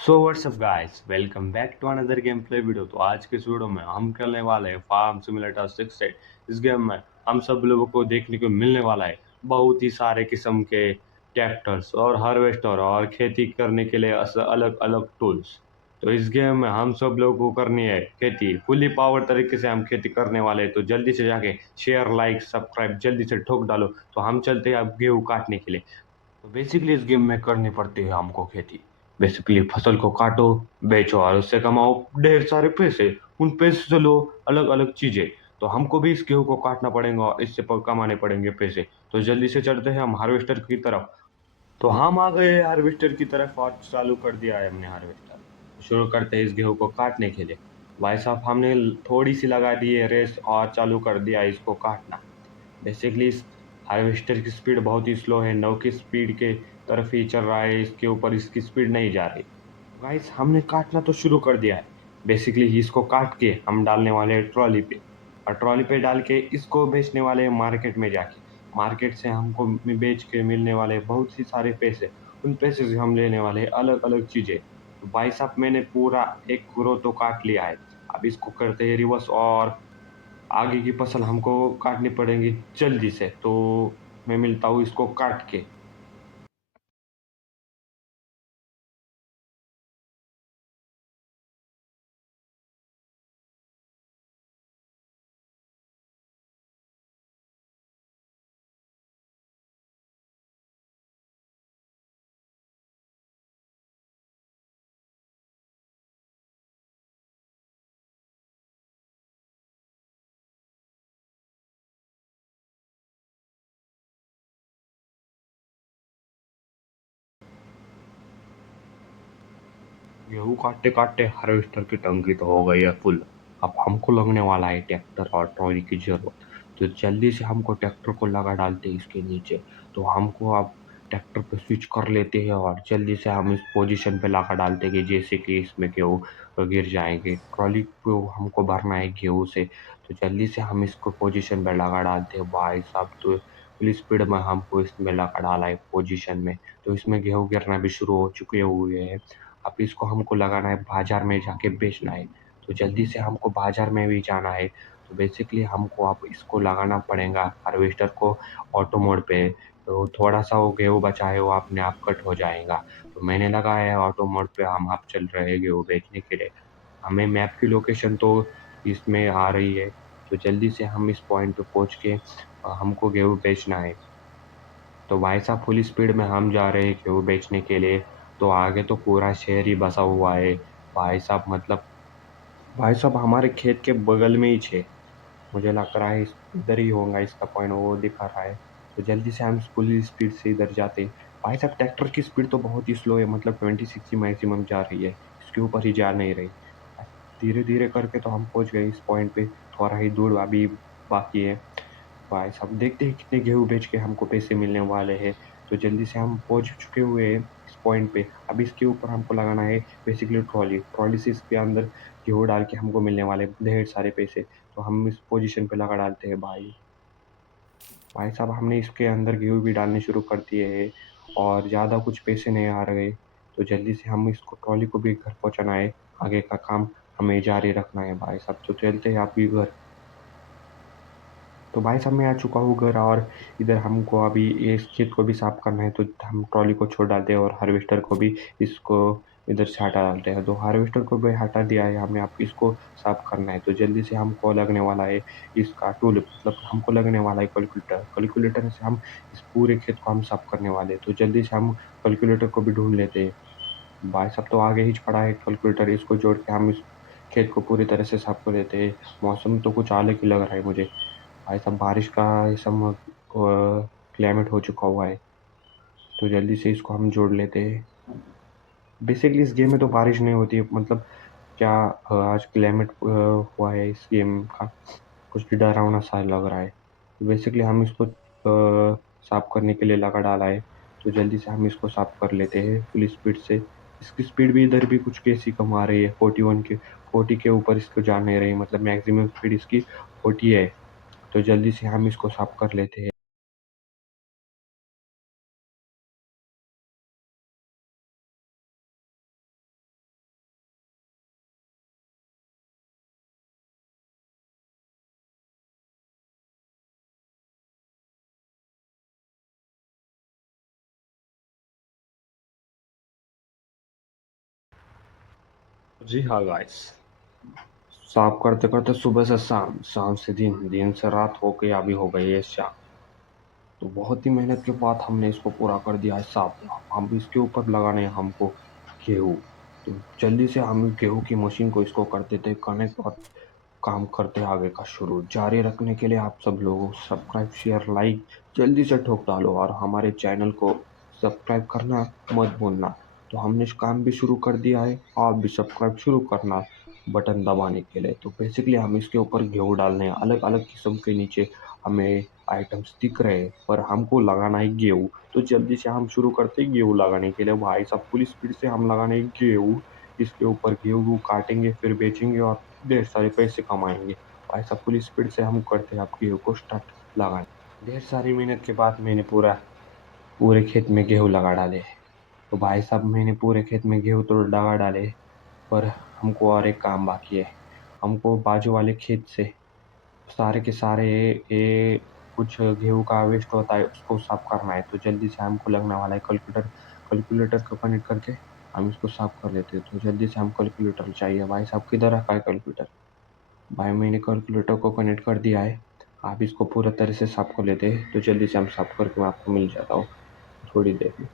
So what's up guys, welcome back to another game play video. तो आज के इस वीडियो में हम खेलने वाले हैं फार्म सिमुलेटर 6। इस गेम में हम सब लोगों को देखने को मिलने वाला है बहुत ही सारे किस्म के ट्रैक्टर्स और हार्वेस्टर और खेती करने के लिए अलग अलग टूल्स। तो इस गेम में हम सब लोगों को करनी है खेती फुली पावर तरीके से हम खेती करने वाले हैं। तो जल्दी से जाके शेयर लाइक सब्सक्राइब जल्दी से ठोक डालो। तो हम चलते हैं अब गेहूँ काटने के लिए। तो बेसिकली इस गेम में करनी पड़ती है हमको खेती। बेसिकली फसल को काटो, बेचो और उससे कमाओ ढेर सारे पैसे। उन पैसे से लो अलग अलग चीजें। तो हमको भी इस गेहूं को काटना पड़ेगा और इससे कमाने पड़ेंगे पैसे। तो जल्दी से चलते हैं हम हार्वेस्टर की तरफ। तो हम आ गए हार्वेस्टर की तरफ और चालू कर दिया है हमने हार्वेस्टर। शुरू करते हैं इस गेहूं को काटने के लिए। भाई साहब हमने थोड़ी सी लगा दी है रेस और चालू कर दिया इसको काटना। बेसिकली इस हार्वेस्टर की स्पीड बहुत ही स्लो है, 9 की स्पीड के तरफ ही चल रहा है, इसके ऊपर इसकी स्पीड नहीं जा रही। गाइस हमने काटना तो शुरू कर दिया है। बेसिकली इसको काट के हम डालने वाले हैं ट्रॉली पे। और ट्रॉली पे डाल के इसको बेचने वाले हैं मार्केट में जाके। मार्केट से हमको बेच के मिलने वाले बहुत ही सारे पैसे। उन पैसे से हम लेने वाले हैं अलग अलग चीजें। तो भाई साहब मैंने पूरा एक रो तो काट लिया है। अब इसको करते हैं रिवर्स और आगे की फसल हमको काटनी पड़ेगी जल्दी से। तो मैं मिलता हूँ इसको काट के। गेहूं काटते काटते हार्वेस्टर की टंकी तो हो गई है फुल। अब हमको लगने वाला है ट्रैक्टर और ट्रॉली की जरूरत। तो जल्दी से हमको ट्रैक्टर को लगा डालते हैं इसके नीचे। तो हमको अब ट्रैक्टर पे स्विच कर लेते हैं और जल्दी से हम इस पोजीशन पे लगा डालते हैं कि जैसे कि इसमें गेहूँ गिर जाएंगे। ट्रॉली को हमको भरना है गेहूं से। तो जल्दी से हम इसको पोजीशन पे लगा डालते हैं भाई साहब। तो फुल स्पीड में हमको इसमें लगा डाला है पोजीशन में। तो इसमें गेहूं गिरना भी शुरू हो चुके हुए हैं। अब इसको हमको लगाना है बाजार में जाके बेचना है। तो जल्दी से हमको बाजार में भी जाना है। तो बेसिकली हमको अब इसको लगाना पड़ेगा हार्वेस्टर को ऑटो मोड पे। तो थोड़ा सा वो गेहूँ बचा है वो अपने आप कट हो जाएगा। तो मैंने लगाया है ऑटो मोड पे। हम आप चल रहे हैं गेहूँ बेचने के लिए। हमें मैप की लोकेशन तो इसमें आ रही है। तो जल्दी से हम इस पॉइंट पे पहुंच के हमको गेहूँ बेचना है। तो भाई साहब फुल स्पीड में हम जा रहे हैं गेहूँ बेचने के लिए। तो आगे तो पूरा शहर ही बसा हुआ है भाई साहब। मतलब भाई साहब हमारे खेत के बगल में ही छे। मुझे लग रहा है इधर ही होगा इसका पॉइंट, वो दिखा रहा है। तो जल्दी से हम फुल स्पीड से इधर जाते हैं। भाई साहब ट्रैक्टर की स्पीड तो बहुत ही स्लो है, मतलब 26 मैक्सिमम जा रही है, इसके ऊपर ही जा नहीं रही। धीरे धीरे करके तो हम पहुंच गए इस पॉइंट पे। थोड़ा ही दूर अभी बाकी है। भाई साहब देखते हैं कितने गेहूं बेच के हमको पैसे मिलने वाले हैं। तो जल्दी से हम पहुंच चुके हुए हैं इस पॉइंट पे। अब इसके ऊपर हमको लगाना है बेसिकली ट्रॉली। ट्रॉली से इसके अंदर गेहूं डाल के हमको मिलने वाले ढेर सारे पैसे। तो हम इस पोजीशन पे लगा डालते हैं भाई। भाई साहब हमने इसके अंदर गेहूं भी डालने शुरू कर दिए हैं और ज़्यादा कुछ पैसे नहीं आ रहे। तो जल्दी से हम इसको ट्रॉली को भी घर पहुंचाना है। आगे का काम हमें जारी रखना है भाई साहब। तो चलते हैं आप भी घर। तो भाई साहब मैं आ चुका हूँ घर और इधर हमको अभी इस खेत को भी साफ करना है। तो हम ट्रॉली को छोड़ डालते हैं और हार्वेस्टर को भी इसको इधर से हटा डालते हैं। तो हार्वेस्टर को भी हटा दिया है हमने, अब इसको साफ करना है। तो जल्दी से हमको लगने वाला है इसका टूल, मतलब हमको लगने वाला है कैलकुलेटर। कैलकुलेटर से हम इस पूरे खेत को हम साफ करने वाले हैं। तो जल्दी से हम कैलकुलेटर को भी ढूंढ लेते हैं। भाई साहब तो आगे ही पड़ा है कैलकुलेटर, इसको जोड़ के हम इस खेत को पूरी तरह से साफ कर देते हैं। मौसम तो कुछ अलग ही लग रहा है मुझे। भाई साहब बारिश का ये सब क्लाइमेट हो चुका हुआ है। तो जल्दी से इसको हम जोड़ लेते हैं। बेसिकली इस गेम में तो बारिश नहीं होती है, मतलब क्या आज क्लाइमेट हुआ है इस गेम का, कुछ डरावना सा लग रहा है। तो बेसिकली हम इसको साफ करने के लिए लगा डाला है। तो जल्दी से हम इसको साफ कर लेते हैं फुल स्पीड से। इसकी स्पीड भी इधर भी कुछ कैसी कम आ रही है, 41 के 40 के ऊपर इसको जा नहीं रही, मतलब मैक्सिमम स्पीड इसकी 40 है। तो जल्दी से हम इसको साफ कर लेते हैं। जी हाँ गाइस, साफ करते करते सुबह से शाम, शाम से दिन, दिन से रात हो के अभी हो गई है शाम। तो बहुत ही मेहनत के बाद हमने इसको पूरा कर दिया है साफ। हम इसके ऊपर लगाने हैं हमको गेहूँ। तो जल्दी से हम गेहूँ की मशीन को इसको कर देते कनेक्ट और काम करते आगे का शुरू जारी रखने के लिए आप सब लोगों सब्सक्राइब शेयर लाइक जल्दी से ठोक डालो और हमारे चैनल को सब्सक्राइब करना मत भूलना। तो हमने इस काम भी शुरू कर दिया है, आप भी सब्सक्राइब शुरू करना बटन दबाने के लिए। तो बेसिकली हम इसके ऊपर गेहूँ डालने हैं, अलग अलग किस्म के नीचे हमें आइटम्स दिख रहे हैं पर हमको लगाना है गेहूँ। तो जल्दी से हम शुरू करते हैं गेहूँ लगाने के लिए। भाई साहब फुल स्पीड से हम लगाने हैं गेहूँ। इसके ऊपर गेहूँ काटेंगे फिर बेचेंगे और ढेर सारे पैसे कमाएंगे। भाई साहब फुल स्पीड से हम करते हैं आपकी को स्टार्ट लगाने। ढेर सारी मेहनत के बाद मैंने पूरे खेत में गेहूँ लगा डाले। तो भाई साहब मैंने पूरे खेत में गेहूँ तो लगा डाले, पर हमको और एक काम बाकी है। हमको बाजू वाले खेत से सारे के सारे ये कुछ गेहूँ का वेस्ट होता है उसको साफ करना है। तो जल्दी से हमको लगने वाला है कैलकुलेटर। कैलकुलेटर को कनेक्ट करके हम इसको साफ कर लेते हैं। तो जल्दी से हम कैलकुलेटर चाहिए। भाई साहब किधर रखा है कैलकुलेटर? भाई मैंने कैलकुलेटर को कनेक्ट कर दिया है। आप इसको पूरा तरह से साफ कर लेते हैं। तो जल्दी से हम साफ करके मैं आपको मिल जाता हूँ थोड़ी देर में।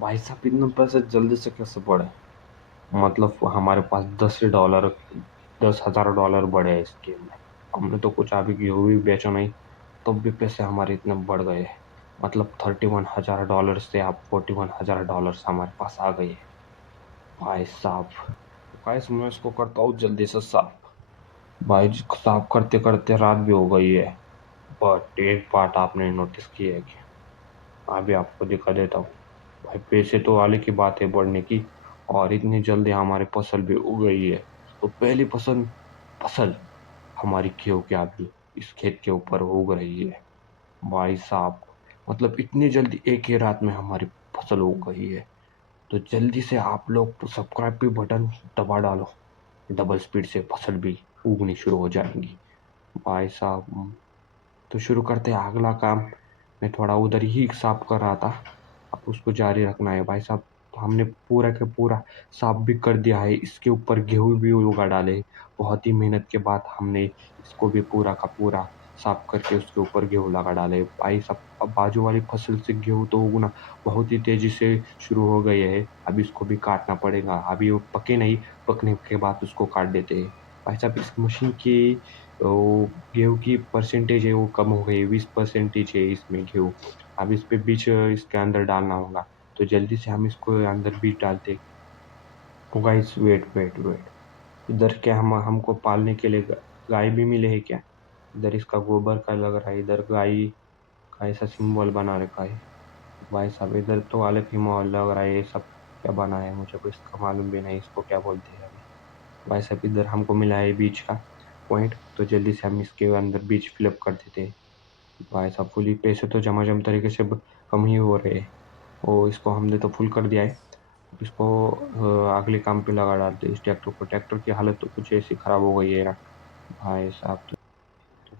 भाई साहब इतना पैसे जल्दी से कैसे बढ़े? मतलब हमारे पास $10,000 बढ़े हैं इस गेम में। हमने तो कुछ अभी गेहूं भी बेचा नहीं, तब भी पैसे हमारे इतने बढ़ गए। मतलब $31,000 से आप $41,000 हमारे पास आ गए हैं। भाई साहब तो गाइस मैं इसको करता हूँ जल्दी से साफ। भाई जी, साफ करते करते रात भी हो गई है। बट एक बात आपने नोटिस की है कि अभी आपको दिखा देता हूँ। भाई पैसे तो आने की बात है बढ़ने की, और इतनी जल्दी हमारी फसल भी उग गई है। तो पहली फसल फसल हमारी गेहूं की अभी इस खेत के ऊपर उग रही है। भाई साहब मतलब इतनी जल्दी एक ही रात में हमारी फसल उग गई है। तो जल्दी से आप लोग सब्सक्राइब भी बटन दबा डालो, डबल स्पीड से फसल भी उगनी शुरू हो जाएंगी। भाई साहब तो शुरू करते हैं अगला काम। मैं थोड़ा उधर ही साफ कर रहा था, अब उसको जारी रखना है। भाई साहब हमने पूरा के पूरा साफ भी कर दिया है, इसके ऊपर गेहूं भी उगा डाले। बहुत ही मेहनत के बाद हमने इसको भी पूरा का पूरा साफ करके उसके ऊपर गेहूं लगा डाले। भाई साहब अब बाजू वाली फसल से गेहूं तो उगना बहुत ही तेजी से शुरू हो गए है। अब इसको भी काटना पड़ेगा, अभी वो पके नहीं, पकने के बाद उसको काट देते हैं। भाई साहब इस मशीन की गेहूं की परसेंटेज है वो कम हो गई है, 20% है इसमें गेहूं। अब इस पे बीज इसके अंदर डालना होगा। तो जल्दी से हम इसको अंदर बीज डालते। गाइस वेट वेट वेट, इधर क्या हमको पालने के लिए गाय भी मिले है क्या? इधर इसका गोबर का लग रहा है, इधर गाय का ऐसा सिंबल बना रखा है। भाई साहब इधर तो अलग ही माहौल लग रहा है। ये सब क्या बना है मुझे को इसका मालूम भी नहीं, इसको क्या बोलते हैं अभी। भाई साहब इधर हमको मिला है बीच का पॉइंट। तो जल्दी से हम इसके अंदर बीज फिलअप कर देते हैं। भाई साहब फुली पैसे तो जमा तरीके से कम ही हो रहे हैं। और इसको हमने तो फुल कर दिया है। अब इसको अगले काम पे लगा डालते हैं इस ट्रैक्टर को। ट्रैक्टर की हालत तो कुछ ऐसी खराब हो गई है ना भाई साहब। तो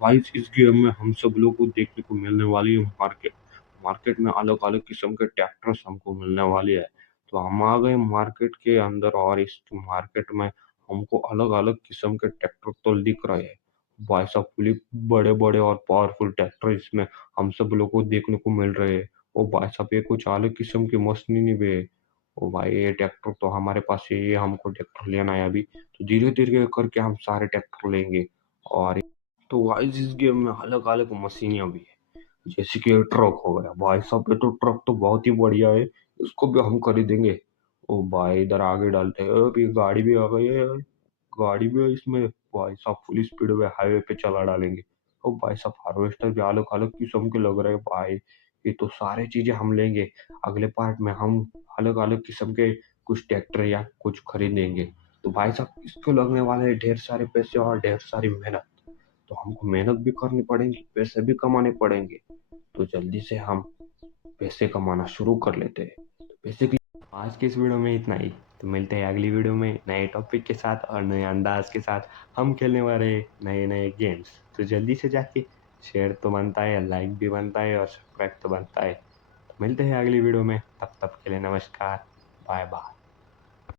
भाई इस गेम में हम सब लोग को देखने को मिलने वाली है मार्केट। मार्केट में अलग अलग किस्म के ट्रैक्टर्स हमको मिलने वाली है। तो हम आ गए मार्केट के अंदर और इस मार्केट में हमको अलग अलग किस्म के ट्रैक्टर तो दिख रहे हैं। भाई साहब पूरी बड़े बड़े और पावरफुल ट्रैक्टर इसमें हम सब लोग को देखने को मिल रहे हैं। ओ भाई साहब ये कुछ अलग किस्म की मशीन भी है। ओ भाई ये ट्रैक्टर तो हमारे पास है, ये हमको ट्रैक्टर लेना है अभी। तो धीरे धीरे करके हम सारे ट्रैक्टर लेंगे। और तो गाइस इस गेम में अलग अलग मशीनें भी है, जैसे कि ये ट्रक हो गया। भाई साहब ये तो ट्रक तो बहुत ही बढ़िया है, इसको भी हम खरीदेंगे। ओ भाई इधर आगे डालते हैं, अभी गाड़ी भी आ गई है। गाड़ी भी है इसमें। भाई साहब फुल स्पीड में हाईवे पे चला डालेंगे। ओ भाई साहब हार्वेस्टर भी अलग अलग किस्म के लग रहे हैं भाई। ये तो सारे चीजें हम लेंगे। अगले पार्ट में हम अलग अलग किस्म के कुछ ट्रैक्टर या कुछ खरीदेंगे। तो भाई साहब इसको लगने वाले हैं ढेर सारे पैसे और ढेर सारी मेहनत। तो हमको मेहनत भी करनी पड़ेगी, पैसे भी कमाने पड़ेंगे। तो जल्दी से हम पैसे कमाना शुरू कर लेते हैं। तो बेसिकली आज के इस वीडियो में इतना ही। तो मिलते हैं अगली वीडियो में नए टॉपिक के साथ और नए अंदाज के साथ। हम खेलने वाले नए नए गेम्स। तो जल्दी से जाके शेयर तो बनता है, लाइक भी बनता है और सब्सक्राइब तो बनता है। तो मिलते हैं अगली वीडियो में, तब तक के लिए नमस्कार, बाय बाय।